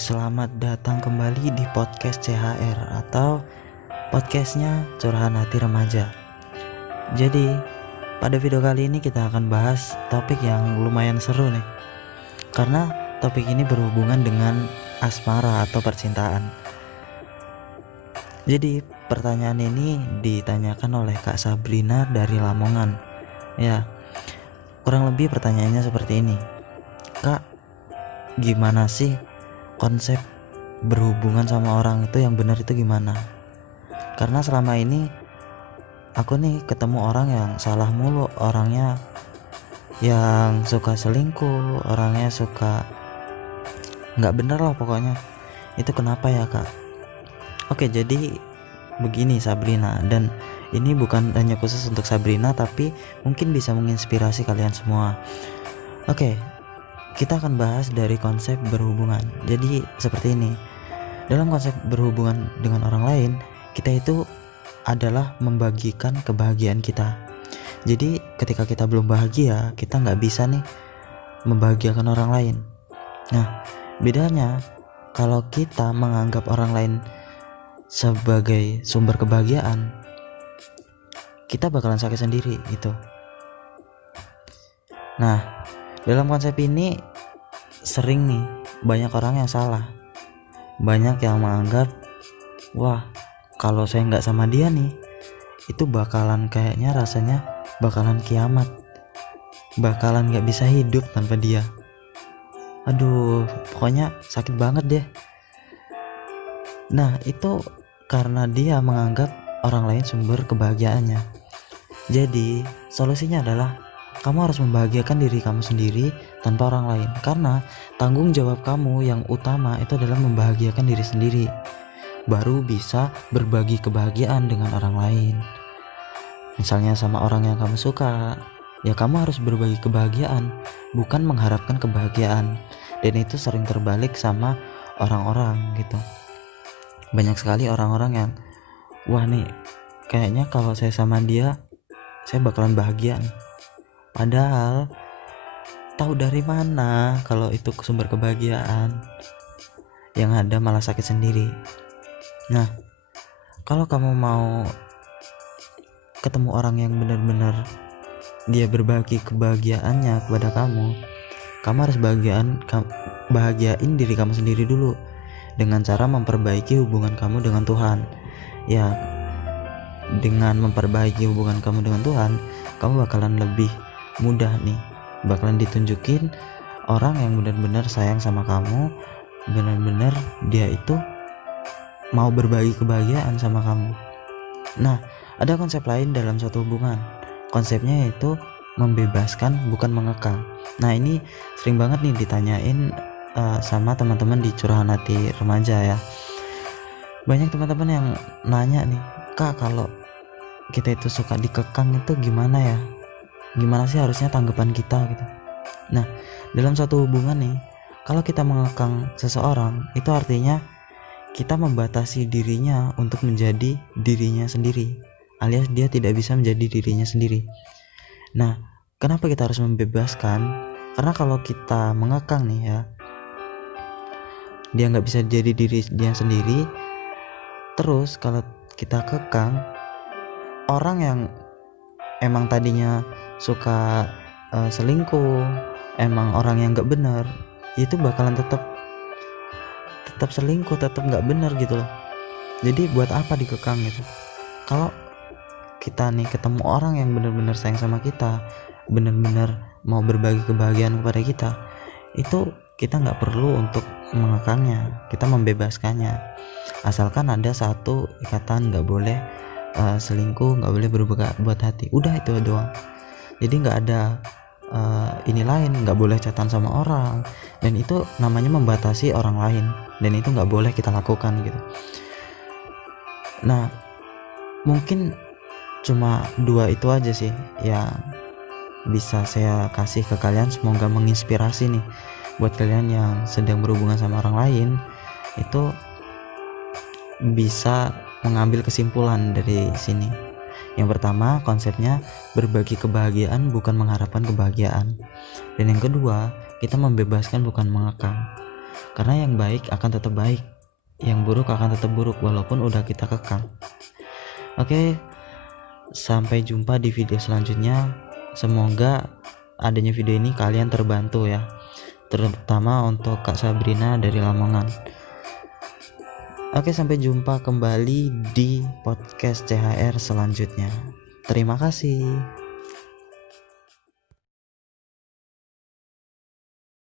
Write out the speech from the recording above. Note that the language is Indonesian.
Selamat datang kembali di podcast CHR atau podcastnya Curahan Hati Remaja. Jadi pada video kali ini kita akan bahas topik yang lumayan seru nih, karena topik ini berhubungan dengan asmara atau percintaan. Jadi pertanyaan ini ditanyakan oleh Kak Sabrina dari Lamongan. Ya, kurang lebih pertanyaannya seperti ini. Kak, gimana sih konsep berhubungan sama orang itu yang benar itu gimana? Karena selama ini aku nih ketemu orang yang salah mulu, orangnya yang suka selingkuh, orangnya suka nggak bener lah pokoknya. Itu kenapa ya Kak? Oke, jadi begini Sabrina, dan ini bukan hanya khusus untuk Sabrina tapi mungkin bisa menginspirasi kalian semua. Oke, kita akan bahas dari konsep berhubungan. Jadi seperti ini. Dalam konsep berhubungan dengan orang lain, kita itu adalah membagikan kebahagiaan kita. Jadi ketika kita belum bahagia, kita nggak bisa nih membahagiakan orang lain. Nah, bedanya kalau kita menganggap orang lain sebagai sumber kebahagiaan, kita bakalan sakit sendiri gitu. Nah, dalam konsep ini sering nih banyak orang yang salah. Banyak yang menganggap, wah kalau saya nggak sama dia nih, itu bakalan kayaknya rasanya bakalan kiamat, bakalan nggak bisa hidup tanpa dia. Aduh, pokoknya sakit banget deh. Nah, itu karena dia menganggap orang lain sumber kebahagiaannya. Jadi solusinya adalah kamu harus membahagiakan diri kamu sendiri tanpa orang lain, karena tanggung jawab kamu yang utama itu adalah membahagiakan diri sendiri. Baru bisa berbagi kebahagiaan dengan orang lain. Misalnya sama orang yang kamu suka, ya kamu harus berbagi kebahagiaan, bukan mengharapkan kebahagiaan. Dan itu sering terbalik sama orang-orang gitu. Banyak sekali orang-orang yang, wah nih kayaknya kalau saya sama dia, saya bakalan bahagia nih. Padahal tahu dari mana kalau itu sumber kebahagiaan? Yang ada malah sakit sendiri. Nah, kalau kamu mau ketemu orang yang benar-benar dia berbagi kebahagiaannya kepada kamu harus bahagiain diri kamu sendiri dulu dengan cara memperbaiki hubungan kamu dengan Tuhan. Ya, dengan memperbaiki hubungan kamu dengan Tuhan, kamu bakalan lebih mudah nih, bakalan ditunjukin orang yang benar-benar sayang sama kamu, benar-benar dia itu mau berbagi kebahagiaan sama kamu. Nah, ada konsep lain dalam suatu hubungan. Konsepnya yaitu membebaskan, bukan mengekang. Nah, ini sering banget nih ditanyain sama teman-teman di Curahan Hati Remaja ya. Banyak teman-teman yang nanya nih, Kak, kalau kita itu suka dikekang itu gimana ya? Gimana sih harusnya tanggapan kita gitu. Nah, dalam suatu hubungan nih, kalau kita mengekang seseorang, itu artinya kita membatasi dirinya untuk menjadi dirinya sendiri, alias dia tidak bisa menjadi dirinya sendiri. Nah, kenapa kita harus membebaskan? Karena kalau kita mengekang nih ya, dia nggak bisa jadi diri dia sendiri. Terus kalau kita kekang, orang yang emang tadinya suka selingkuh, emang orang yang nggak benar, itu bakalan tetap selingkuh, tetap nggak benar gitu loh. Jadi buat apa dikekang gitu? Kalau kita nih ketemu orang yang benar-benar sayang sama kita, benar-benar mau berbagi kebahagiaan kepada kita, itu kita nggak perlu untuk mengekangnya, kita membebaskannya. Asalkan ada satu ikatan, nggak boleh selingkuh, nggak boleh berbuat hati, udah itu doang. Jadi nggak ada ini lain, nggak boleh chatan sama orang, dan itu namanya membatasi orang lain, dan itu nggak boleh kita lakukan gitu. Nah, mungkin cuma 2 itu aja sih yang bisa saya kasih ke kalian, semoga menginspirasi nih buat kalian yang sedang berhubungan sama orang lain, itu bisa mengambil kesimpulan dari sini. Yang pertama, konsepnya berbagi kebahagiaan, bukan mengharapkan kebahagiaan. Dan yang kedua, kita membebaskan, bukan mengekang. karena yang baik akan tetap baik, yang buruk akan tetap buruk walaupun udah kita kekang. Oke, sampai jumpa di video selanjutnya. Semoga adanya video ini kalian terbantu ya, terutama untuk Kak Sabrina dari Lamongan. Oke, sampai jumpa kembali di podcast CHR selanjutnya. Terima kasih.